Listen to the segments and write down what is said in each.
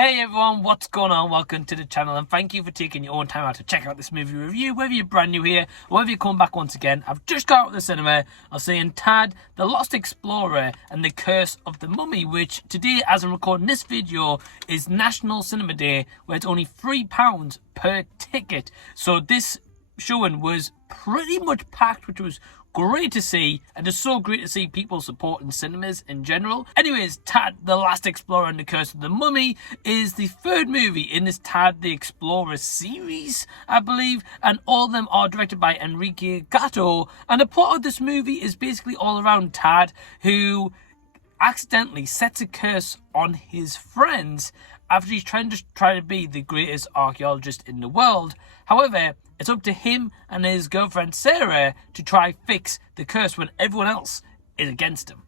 Hey everyone, what's going on? Welcome to the channel and thank you for taking your own time out to check out this movie review. Whether you're brand new here or whether you come back once again, I've just got out of the cinema. I was seeing Tad, the Lost Explorer and the Curse of the Mummy, which today, as I'm recording this video, is National Cinema Day, where it's only £3 per ticket. So this showing was pretty much packed, which was great to see, and it's so great to see people supporting cinemas in general. Anyways, Tad the Last Explorer and the Curse of the Mummy is the third movie in this Tad the Explorer series, I believe, and all of them are directed by Enrique Gatto. And the plot of this movie is basically all around Tad, who accidentally sets a curse on his friends after he's trying to be the greatest archaeologist in the world. However, it's up to him and his girlfriend Sarah to try fix the curse when everyone else is against him.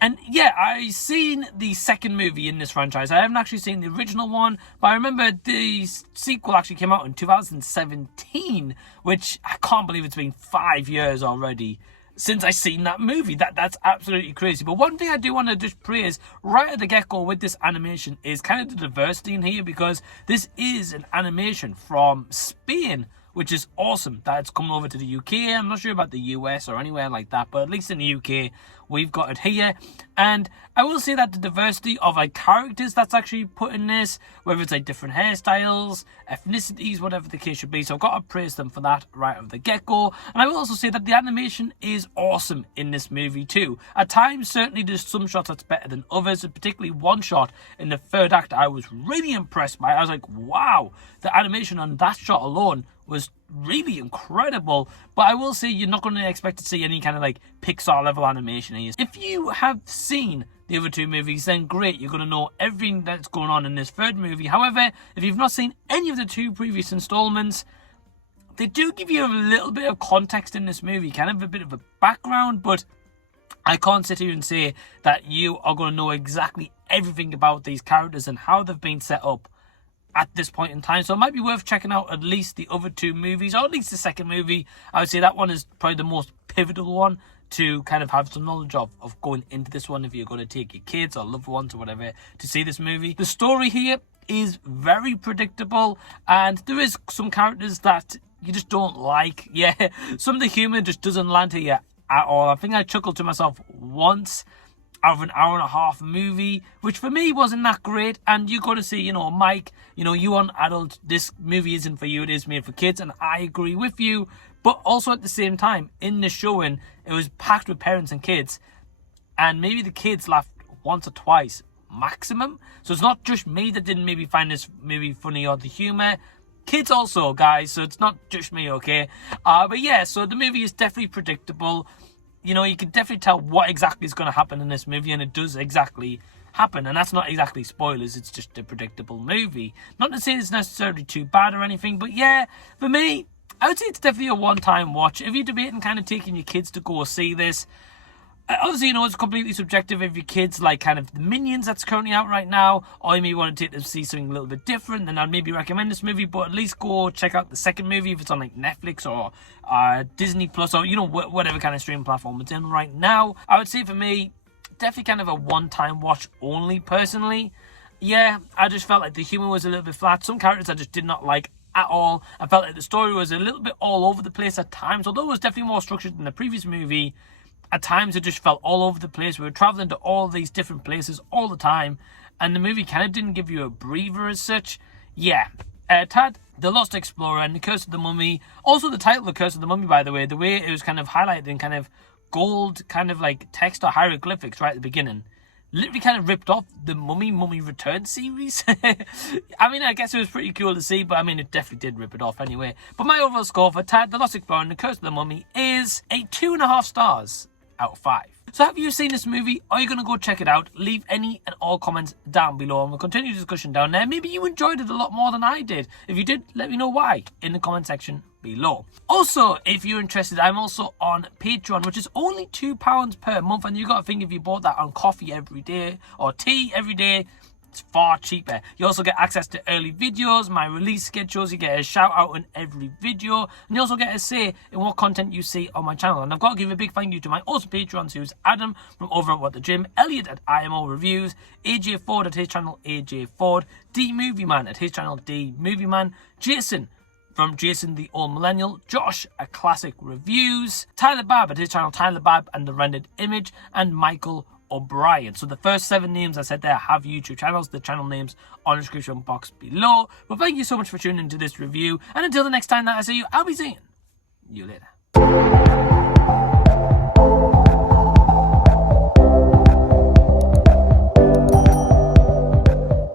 And yeah, I've seen the second movie in this franchise. I haven't actually seen the original one, but I remember the sequel actually came out in 2017, which I can't believe it's been 5 years already since I seen that movie. That's absolutely crazy. But one thing I do want to just praise right at the get-go with this animation is kind of the diversity in here, because this is an animation from Spain, which is awesome that it's come over to the UK. I'm not sure about the US or anywhere like that, but at least in the UK, we've got it here. And I will say that the diversity of characters that's actually put in this, whether it's different hairstyles, ethnicities, whatever the case should be. So I've got to praise them for that right off the get-go. And I will also say that the animation is awesome in this movie too. At times, certainly there's some shots that's better than others, and particularly one shot in the third act I was really impressed by. I was like, wow, the animation on that shot alone was really incredible. But I will say you're not going to expect to see any kind of Pixar level animation here. If you have seen the other two movies, then great, you're going to know everything that's going on in this third movie. However, if you've not seen any of the two previous installments, they do give you a little bit of context in this movie, kind of a bit of a background, but I can't sit here and say that you are going to know exactly everything about these characters and how they've been set up at this point in time. So it might be worth checking out at least the other two movies, or at least the second movie. I would say that one is probably the most pivotal one to kind of have some knowledge of going into this one if you're going to take your kids or loved ones or whatever to see this movie. The story here is very predictable, and there is some characters that you just don't like. Yeah, some of the humour just doesn't land here at all. I think I chuckled to myself once out of an hour and a half movie, which for me wasn't that great. And you're going to see, Mike, you are an adult, this movie isn't for you, it is made for kids, and I agree with you. But also at the same time, in the showing, it was packed with parents and kids, and maybe the kids laughed once or twice maximum. So it's not just me that didn't maybe find this movie funny or the humour. Kids also, guys, so it's not just me, okay? But yeah, so the movie is definitely predictable. You can definitely tell what exactly is going to happen in this movie, and it does exactly happen. And that's not exactly spoilers, it's just a predictable movie. Not to say it's necessarily too bad or anything, but yeah, for me, I would say it's definitely a one-time watch. If you're debating kind of taking your kids to go see this, obviously, it's completely subjective. If your kids like kind of the Minions that's currently out right now, or you may want to take them to see something a little bit different, then I'd maybe recommend this movie. But at least go check out the second movie if it's on Netflix or Disney Plus, or whatever kind of streaming platform it's in right now. I would say for me, definitely kind of a one-time watch only personally. Yeah, I just felt like the humor was a little bit flat. Some characters I just did not like at all. I felt like the story was a little bit all over the place at times, although it was definitely more structured than the previous movie. At times, it just felt all over the place. We were traveling to all these different places all the time, and the movie kind of didn't give you a breather as such. Yeah, Tad, the Lost Explorer and the Curse of the Mummy. Also, the title, The Curse of the Mummy, by the way it was kind of highlighted in kind of gold, kind of text or hieroglyphics right at the beginning, literally kind of ripped off the Mummy Return series. I mean, I guess it was pretty cool to see, but I mean, it definitely did rip it off anyway. But my overall score for Tad, the Lost Explorer and the Curse of the Mummy is a 2.5 stars out of 5. So have you seen this movie? Are you going to go check it out? Leave any and all comments down below, and we'll continue the discussion down there. Maybe you enjoyed it a lot more than I did. If you did, let me know why in the comment section below. Also, if you're interested, I'm also on Patreon, which is only £2 per month, and you got to think if you bought that on coffee every day or tea every day, It's far cheaper. You also get access to early videos, my release schedules. You get a shout out in every video, and you also get a say in what content you see on my channel. And I've got to give a big thank you to my awesome Patreons, who's Adam from over at What the Gym, Elliot at IMO Reviews, AJ Ford at his channel AJ Ford, D Movie Man at his channel D Movie Man, Jason from Jason the Old Millennial, Josh at Classic Reviews, Tyler Babb at his channel Tyler Babb and the Rendered Image, and Michael O'Brien. So the first 7 names I said there have YouTube channels. The channel names on the description box below. But thank you so much for tuning into this review, and until the next time that I see you, I'll be seeing you later.